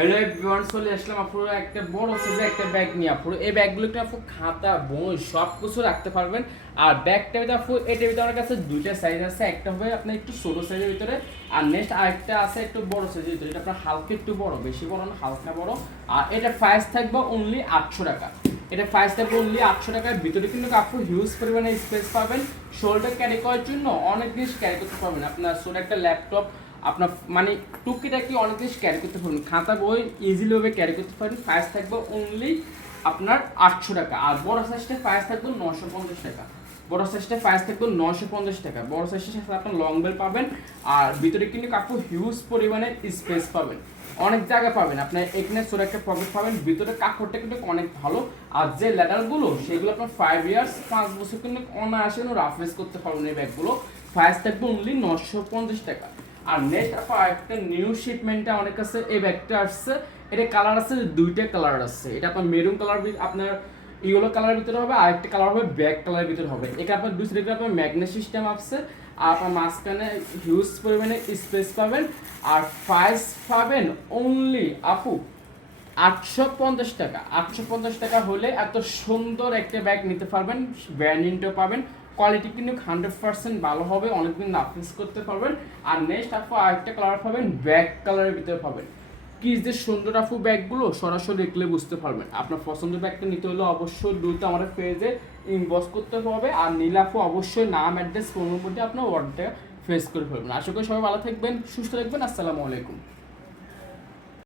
Hello everyone, চলে আসলাম আপুরো একটা বড় সাইজের একটা ব্যাগ নিয়ে। আপুরো এই ব্যাগগুলোতে আপু খাতা বই সব কিছু রাখতে পারবেন। আর ব্যাগটা ভিতরে আপু এটার ভিতরে আমার কাছে দুইটা সাইজ আছে। একটা হবে আপনার একটু ছোট সাইজের ভিতরে, আর নেক্সট আরেকটা আছে একটু বড় সাইজের ভিতরে। এটা আপনার হালকা একটু বড়, বেশি বড় না, হালকা বড়। আর এটা প্রাইস থাকবে অনলি 800 টাকা। এটা প্রাইস থাকবে অনলি 800 টাকার ভিতরে, কিন্তু আপু হিউজ পরিমাণে স্পেস পাবেন। শোল্ডার ক্যারি করার জন্য অনেক জিনিস ক্যারি করতে পারবেন। আপনার ছোট একটা ল্যাপটপ, আপনার মানে টুকিটাকি অনেক জিনিস ক্যারি করতে পারবেন। খাতা বই ইজিলিভাবে ক্যারি করতে পারবেন। প্রাইস থাকবে অনলি আপনার 800 টাকা। আর বড় সাইজটা প্রাইস থাকবে 950 টাকা। বড় সাইজটা প্রাইস থাকবে 950 টাকা। বড় সাইজটার সাথে আপনার লং বেল পাবেন। আর ভিতরে কিন্তু কাপড় হিউজ পরিমাণে স্পেস পাবেন, অনেক জায়গা পাবেন। আপনার এখানে ছোট একটা পকেট পাবেন। ভিতরে কাপড়টা কিন্তু অনেক ভালো। আর যে লেদারগুলো সেগুলো আপনার 5 ইয়ার্স 5 বছর কিন্তু অনায়াসে রাফ ইউজ করতে পারবেন এই ব্যাগগুলো। প্রাইস থাকবে অনলি 950 টাকা। আর নেক্সট আপনার একটা নিউ শিপমেন্টে অনেক কাছে এই ব্যাগটা আসছে। এটা কালার আছে, দুইটা কালার আছে। এটা আপনার মেরুন কালার, আপনার ইয়েলো কালারের ভিতরে হবে, আর একটা কালার হবে ব্ল্যাক কালারের ভিতরে হবে। এটা আপনার দুই সাইডে আপনার ম্যাগনেট সিস্টেম আছে। আর আপনার মাঝখানে হিউজ পরিমাণে স্পেস পাবেন। আর প্রাইস পাবেন অনলি আপু 850 টাকা। 850 টাকা হলে এত সুন্দর একটা ব্যাগ নিতে পারবেন। ব্র্যান্ডিংটাও পাবেন, কোয়ালিটি কিন্তু 100% ভালো হবে, অনেকদিন নাফিস করতে পারবেন। আর নেক্সট আপু আরেকটা কালার পাবেন, ব্ল্যাক কালারের ভিতরে পাবেন। কি যে সুন্দর আপু ব্যাগগুলো সরাসরি দেখলে বুঝতে পারবেন। আপনার পছন্দের ব্যাগটা নিতে হলে অবশ্যই দ্রুত আমাদের পেজে ইনবক্স করতে হবে। আর নীল আপু অবশ্যই নাম, অ্যাড্রেস, ফোন নম্বরটি আপনার অর্ডারটা ফেস করে ফেলবেন। আশা করি সবাই ভালো থাকবেন, সুস্থ থাকবেন। আসসালামু আলাইকুম।